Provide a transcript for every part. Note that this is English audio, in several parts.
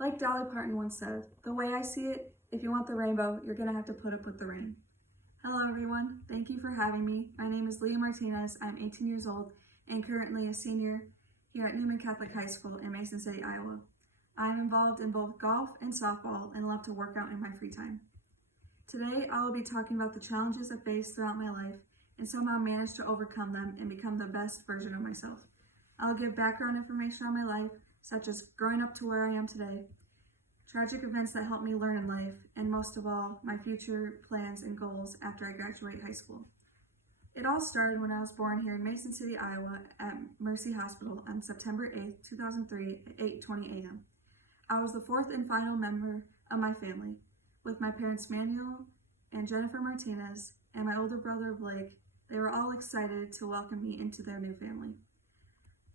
Like Dolly Parton once said, the way I see it, if you want the rainbow, you're gonna have to put up with the rain. Hello everyone, thank you for having me. My name is Leah Martinez, I'm 18 years old and currently a senior here at Newman Catholic High School in Mason City, Iowa. I'm involved in both golf and softball and love to work out in my free time. Today I will be talking about the challenges I faced throughout my life and somehow managed to overcome them and become the best version of myself. I'll give background information on my life, such as growing up to where I am today, tragic events that helped me learn in life, and most of all, my future plans and goals after I graduate high school. It all started when I was born here in Mason City, Iowa at Mercy Hospital on September 8, 2003 at 8:20 a.m. I was the fourth and final member of my family, with my parents Manuel and Jennifer Martinez and my older brother Blake. They were all excited to welcome me into their new family.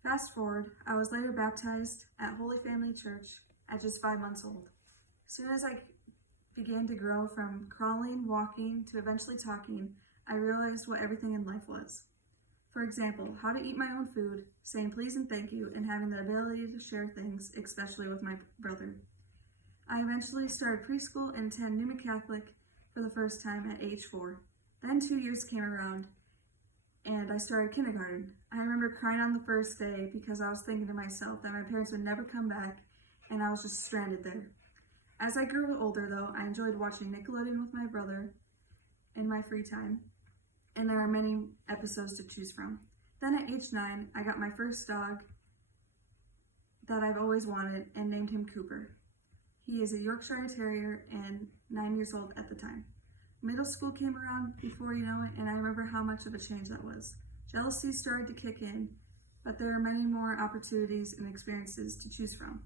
Fast forward, I was later baptized at Holy Family Church at just 5 months old. As soon as I began to grow from crawling, walking, to eventually talking, I realized what everything in life was. For example, how to eat my own food, saying please and thank you, and having the ability to share things, especially with my brother. I eventually started preschool and attended Newman Catholic for the first time at age 4. Then 2 years came around and I started kindergarten. I remember crying on the first day because I was thinking to myself that my parents would never come back and I was just stranded there. As I grew older though, I enjoyed watching Nickelodeon with my brother in my free time, and there are many episodes to choose from. Then at age 9, I got my first dog that I've always wanted and named him Cooper. He is a Yorkshire Terrier and 9 years old at the time. Middle school came around before you know it, and I remember how much of a change that was. Jealousy started to kick in, but there are many more opportunities and experiences to choose from.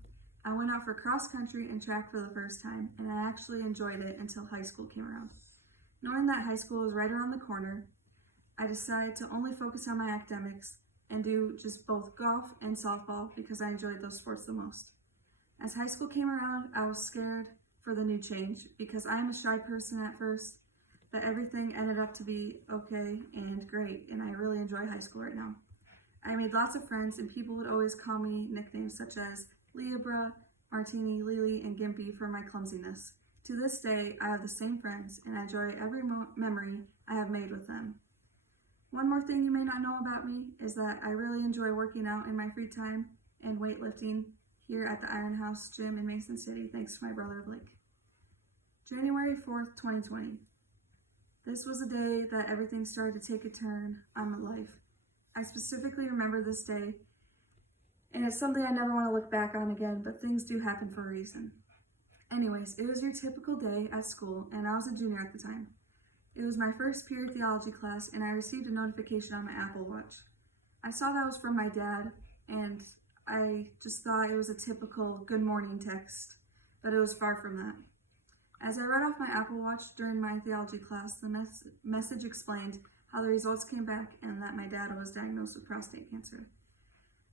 I went out for cross country and track for the first time, and I actually enjoyed it until high school came around. Knowing that high school was right around the corner, I decided to only focus on my academics and do just both golf and softball because I enjoyed those sports the most. As high school came around, I was scared for the new change because I am a shy person at first, but everything ended up to be okay and great, and I really enjoy high school right now. I made lots of friends, and people would always call me nicknames such as Libra, Martini, Lily, and Gimpy for my clumsiness. To this day, I have the same friends, and I enjoy every memory I have made with them. One more thing you may not know about me is that I really enjoy working out in my free time and weightlifting here at the Iron House Gym in Mason City, thanks to my brother Blake. January 4th, 2020. This was a day that everything started to take a turn on my life. I specifically remember this day, and it's something I never want to look back on again, but things do happen for a reason. Anyways, it was your typical day at school, and I was a junior at the time. It was my first period theology class, and I received a notification on my Apple Watch. I saw that was from my dad, and I just thought it was a typical good morning text, but it was far from that. As I read off my Apple Watch during my theology class, the message explained how the results came back and that my dad was diagnosed with prostate cancer.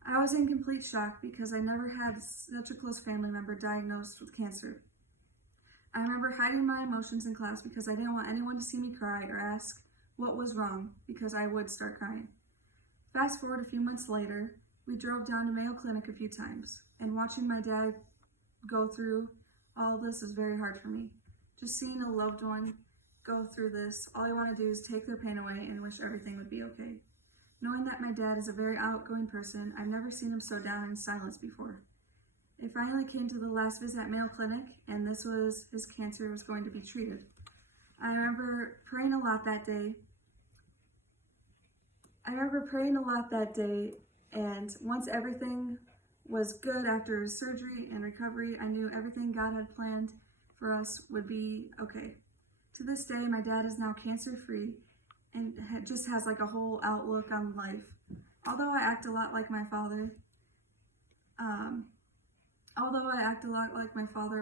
I was in complete shock because I never had such a close family member diagnosed with cancer. I remember hiding my emotions in class because I didn't want anyone to see me cry or ask what was wrong because I would start crying. Fast forward a few months later, we drove down to Mayo Clinic a few times, and watching my dad go through all of this is very hard for me. Just seeing a loved one go through this, all you want to do is take their pain away and wish everything would be okay. Knowing that my dad is a very outgoing person, I've never seen him so down in silence before. It finally came to the last visit at Mayo Clinic, and this was his cancer was going to be treated. I remember praying a lot that day. And once everything was good after his surgery and recovery, I knew everything God had planned for us would be okay. To this day, my dad is now cancer-free and just has like a whole outlook on life. Although I act a lot like my father,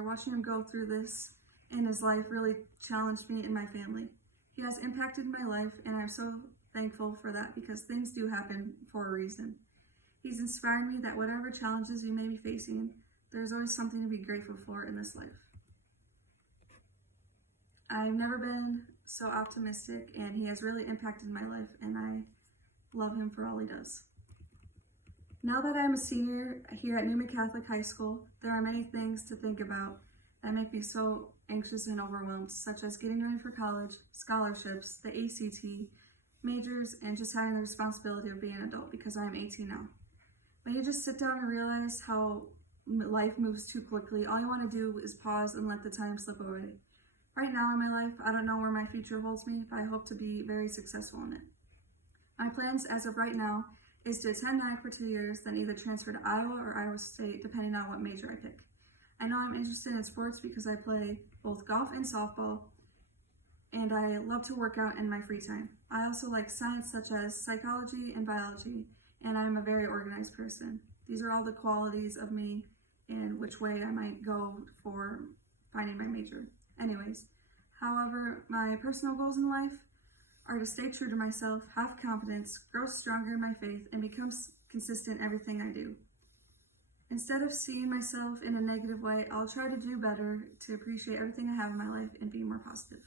watching him go through this in his life really challenged me and my family. He has impacted my life, and I'm so thankful for that because things do happen for a reason. He's inspired me that whatever challenges you may be facing, there's always something to be grateful for in this life. I've never been so optimistic, and he has really impacted my life, and I love him for all he does. Now that I'm a senior here at Newman Catholic High School, there are many things to think about that make me so anxious and overwhelmed, such as getting ready for college, scholarships, the ACT, majors, and just having the responsibility of being an adult because I am 18 now. When you just sit down and realize how life moves too quickly, all you want to do is pause and let the time slip away. Right now in my life, I don't know where my future holds me, but I hope to be very successful in it. My plans as of right now is to attend NIAC for 2 years, then either transfer to Iowa or Iowa State, depending on what major I pick. I know I'm interested in sports because I play both golf and softball, and I love to work out in my free time. I also like science such as psychology and biology, and I'm a very organized person. These are all the qualities of me and which way I might go for finding my major. Anyways, however, my personal goals in life are to stay true to myself, have confidence, grow stronger in my faith, and become consistent in everything I do. Instead of seeing myself in a negative way, I'll try to do better to appreciate everything I have in my life and be more positive.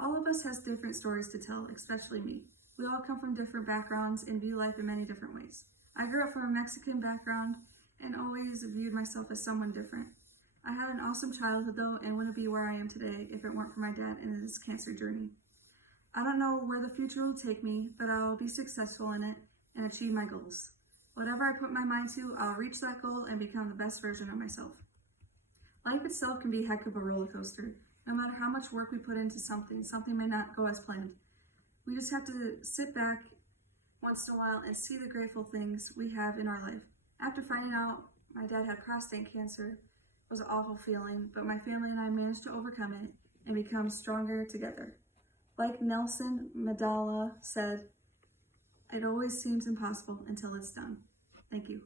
All of us has different stories to tell, especially me. We all come from different backgrounds and view life in many different ways. I grew up from a Mexican background and always viewed myself as someone different. I had an awesome childhood though, and wouldn't be where I am today if it weren't for my dad and his cancer journey. I don't know where the future will take me, but I'll be successful in it and achieve my goals. Whatever I put my mind to, I'll reach that goal and become the best version of myself. Life itself can be a heck of a roller coaster. No matter how much work we put into something, something may not go as planned. We just have to sit back once in a while and see the grateful things we have in our life. After finding out my dad had prostate cancer, it was an awful feeling, but my family and I managed to overcome it and become stronger together. Like Nelson Mandela said, it always seems impossible until it's done. Thank you.